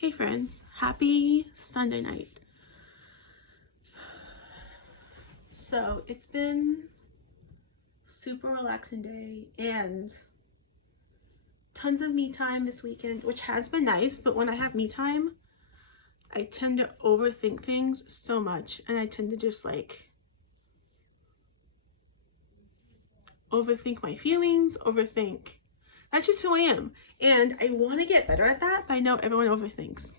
Hey friends, happy Sunday night. So it's been super relaxing day and tons of me time this weekend, which has been nice, but when I have me time, I tend to overthink things so much and I tend to just overthink my feelings, that's just who I am. And I want to get better at that, but I know everyone overthinks.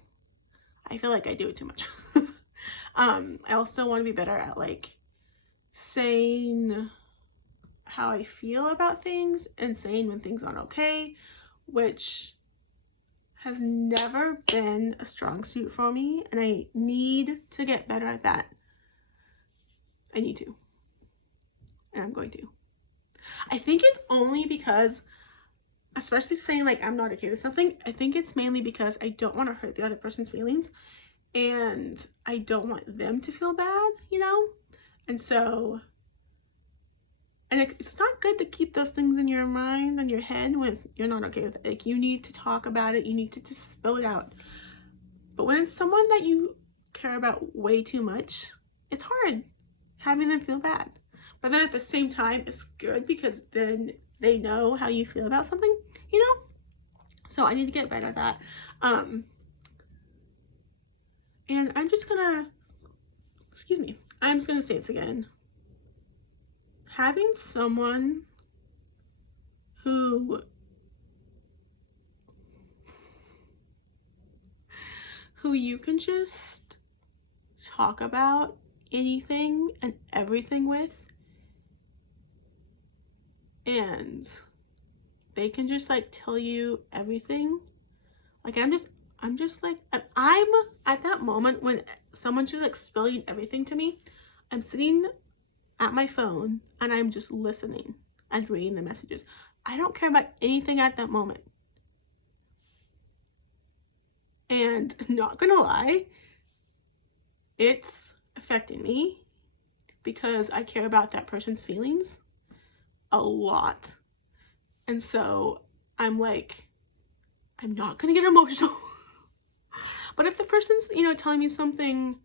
I feel like I do it too much. I also want to be better at saying how I feel about things and saying when things aren't okay, which has never been a strong suit for me, and I need to get better at that. I need to, and I'm going to. I think it's only because, especially saying I'm not okay with something, I think it's mainly because I don't want to hurt the other person's feelings and I don't want them to feel bad, And so, and it's not good to keep those things in your mind and your head when you're not okay with it. You need to talk about it. You need to just spill it out. But when it's someone that you care about way too much, it's hard having them feel bad. But then at the same time, it's good because then they know how you feel about something, So I need to get better at that. And I'm just gonna say this again. Having someone who you can just talk about anything and everything with, and they can just tell you everything. I'm at that moment when someone's just spilling everything to me, I'm sitting at my phone and I'm just listening and reading the messages. I don't care about anything at that moment. And not gonna lie, it's affecting me because I care about that person's feelings a lot. And so I'm not gonna get emotional. But if the person's, telling me something,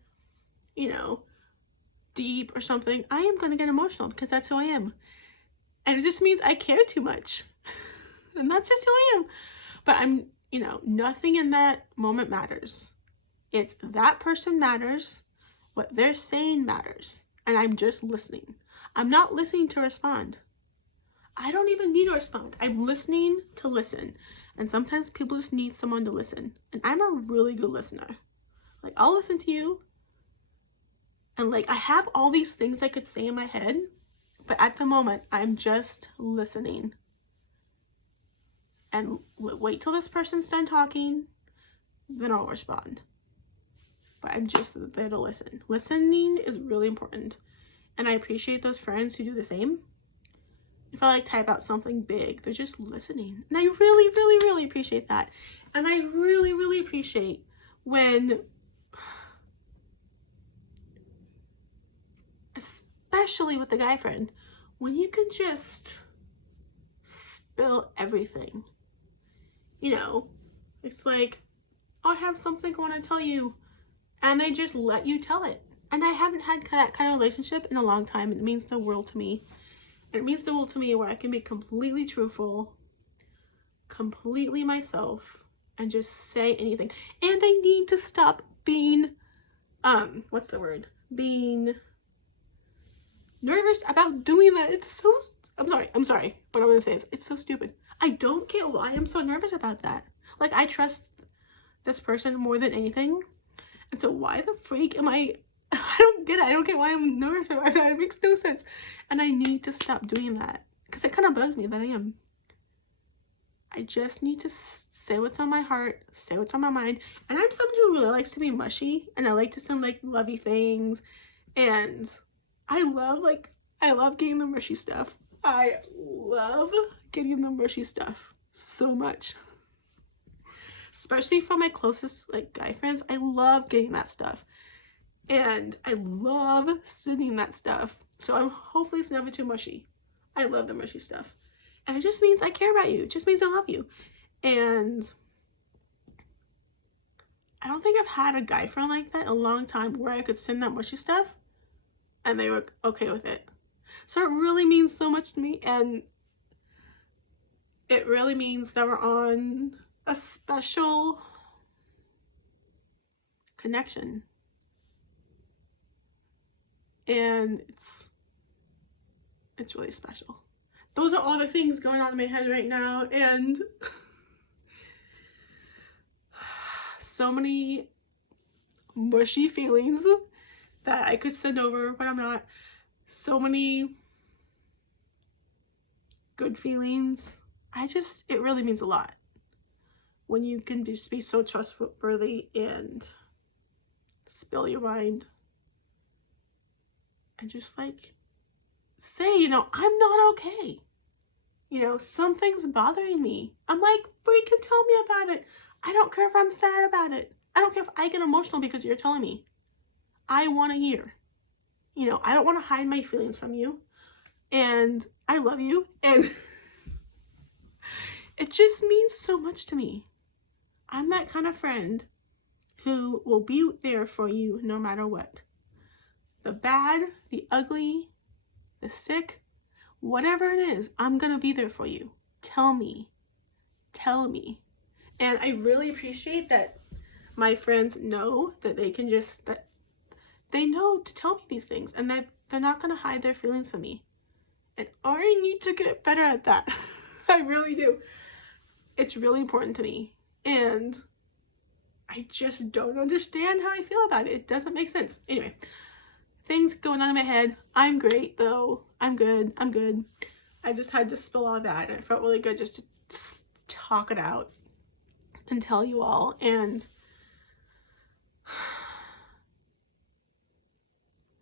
deep or something, I am gonna get emotional because that's who I am. And it just means I care too much. And that's just who I am. But I'm, nothing in that moment matters. It's that person matters. What they're saying matters. And I'm just listening. I'm not listening to respond. I don't even need to respond. I'm listening to listen. And sometimes people just need someone to listen. And I'm a really good listener. I'll listen to you. And I have all these things I could say in my head. But at the moment, I'm just listening. And wait till this person's done talking. Then I'll respond. But I'm just there to listen. Listening is really important. And I appreciate those friends who do the same. If I type out something big, they're just listening. And I really, really, really appreciate that. And I really, really appreciate when, especially with the guy friend, when you can just spill everything. It's oh, I have something I want to tell you. And they just let you tell it. And I haven't had that kind of relationship in a long time. It means the world to me. And it means the world to me where I can be completely truthful, completely myself, and just say anything. And I need to stop being, being nervous about doing that. It's so, I'm sorry, but I'm gonna say this. It's so stupid. I don't get why I'm so nervous about that. I trust this person more than anything. And so why the freak am I don't get it. I don't get why I'm nervous about that. It makes no sense. And I need to stop doing that because it kind of bugs me that I am. I just need to say what's on my heart, say what's on my mind. And I'm someone who really likes to be mushy, and I like to send lovey things. And I love getting the mushy stuff. I love getting the mushy stuff so much. Especially from my closest guy friends. I love getting that stuff. And I love sending that stuff. So hopefully it's never too mushy. I love the mushy stuff. And it just means I care about you. It just means I love you. And I don't think I've had a guy friend like that in a long time where I could send that mushy stuff and they were okay with it. So it really means so much to me, and it really means that we're on a special connection. And it's really special. Those are all the things going on in my head right now, and so many mushy feelings that I could send over, but I'm not. So many good feelings. It really means a lot when you can just be so trustworthy and spill your mind and just like say, you know, I'm not okay. You know, something's bothering me. I'm like, freaking tell me about it. I don't care if I'm sad about it. I don't care if I get emotional because you're telling me. I want to hear. You know, I don't want to hide my feelings from you. And I love you. And it just means so much to me. I'm that kind of friend who will be there for you no matter what. The bad, the ugly, the sick, whatever it is, I'm going to be there for you. Tell me. Tell me. And I really appreciate that my friends know that they can just, that they know to tell me these things and that they're not going to hide their feelings from me. And I need to get better at that. I really do. It's really important to me. And I just don't understand how I feel about it. It doesn't make sense. Anyway, things going on in my head. I'm great though. I'm good. I just had to spill all that. It felt really good just to talk it out and tell you all. And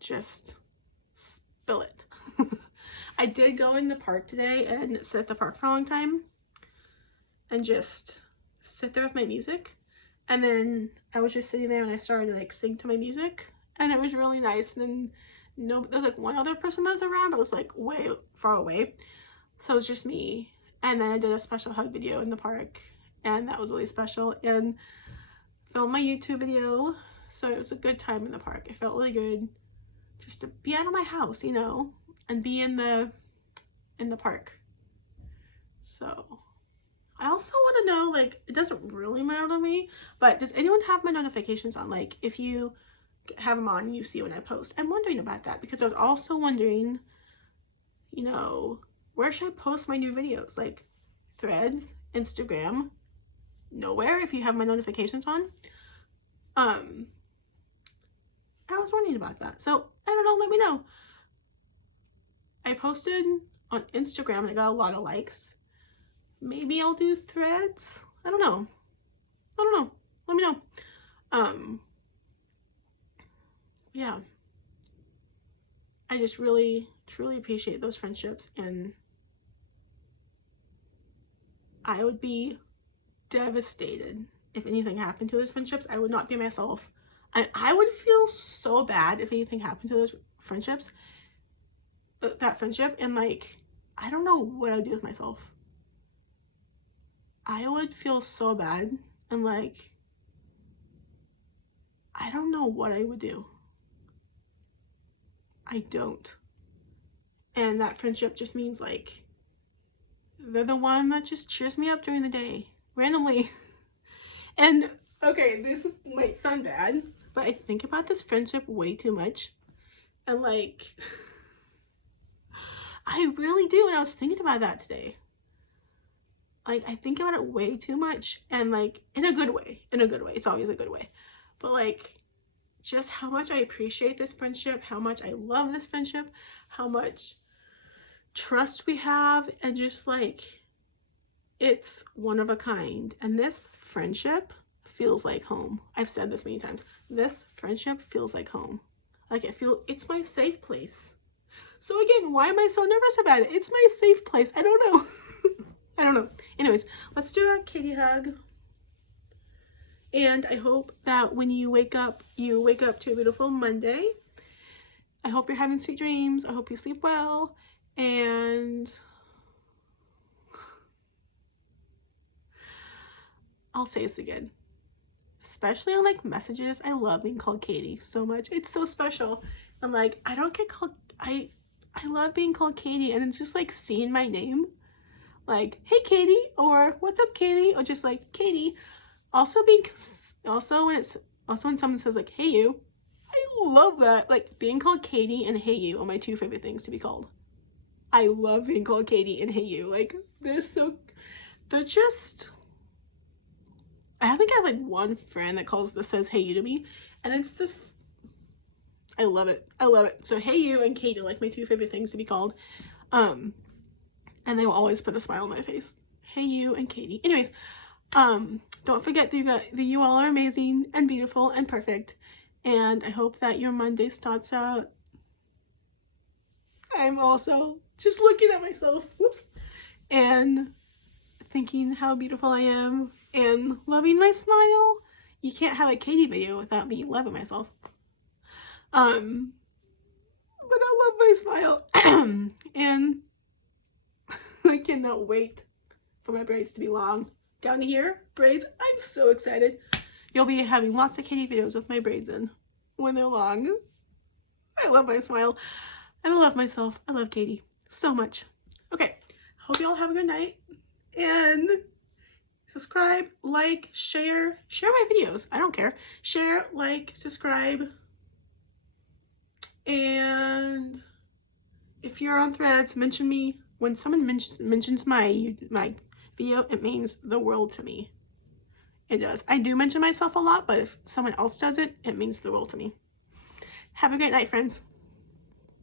just spill it. I did go in the park today and sit at the park for a long time and just sit there with my music. And then I was just sitting there and I started to like sing to my music, and it was really nice. And then there's like one other person that was around, but it was like way far away. So it was just me. And then I did a special hug video in the park, and that was really special, and filmed my YouTube video. So it was a good time in the park. It felt really good just to be out of my house, you know, and be in the park. So I also want to know, like, it doesn't really matter to me, but does anyone have my notifications on? Like, if you have them on and you see when I post. I'm wondering about that, because I was also wondering, you know, where should I post my new videos? Like Threads, Instagram, nowhere if you have my notifications on. I was wondering about that. So I don't know, let me know. I posted on Instagram and I got a lot of likes. Maybe I'll do Threads. I don't know. Let me know. Yeah. I just really, truly appreciate those friendships, and I would be devastated if anything happened to those friendships. I would not be myself. I would feel so bad if anything happened to those friendships, that friendship, and like, I don't know what I would do with myself. I would feel so bad, and like, I don't know what I would do. I don't. And that friendship just means like, they're the one that just cheers me up during the day, randomly. And okay, this might sound bad, but I think about this friendship way too much. And like, I really do. And I was thinking about that today. Like, I think about it way too much, and like, in a good way. It's always a good way. But like, just how much I appreciate this friendship, how much I love this friendship, how much trust we have, and just like, it's one of a kind. And this friendship feels like home. I've said this many times. This friendship feels like home. Like, it's my safe place. So again, why am I so nervous about it? It's my safe place. I don't know. I don't know. Anyways, let's do a kitty hug. And I hope that when you wake up to a beautiful Monday. I hope you're having sweet dreams. I hope you sleep well. And I'll say this again. especially on like messages. I love being called Katie so much. It's so special. I'm like, I don't get called, I love being called Katie, and it's just like seeing my name, like, hey Katie, or what's up Katie, or just like Katie. Also when someone says like, hey you, I love that. Like, being called Katie and hey you are my two favorite things to be called. I love being called Katie and hey you. Like, they're just, I think I have like one friend that says hey you to me, and it's I love it. I love it. So hey you and Katie are like my two favorite things to be called. And they will always put a smile on my face. Hey you and Katie. Anyways, don't forget that you all are amazing and beautiful and perfect. And I hope that your Monday starts out. I'm also just looking at myself, whoops, and thinking how beautiful I am and loving my smile. You can't have a Katie video without me loving myself. But I love my smile. And I cannot wait for my braids to be long. Down here, braids, I'm so excited. You'll be having lots of Katie videos with my braids in when they're long. I love my smile. And I love myself. I love Katie so much. Okay, hope you all have a good night. And subscribe, like, share my videos. I don't care. Share, like, subscribe. And if you're on Threads, mention me. When someone mentions my video, it means the world to me. It does. I do mention myself a lot, but if someone else does it, it means the world to me. Have a great night, friends.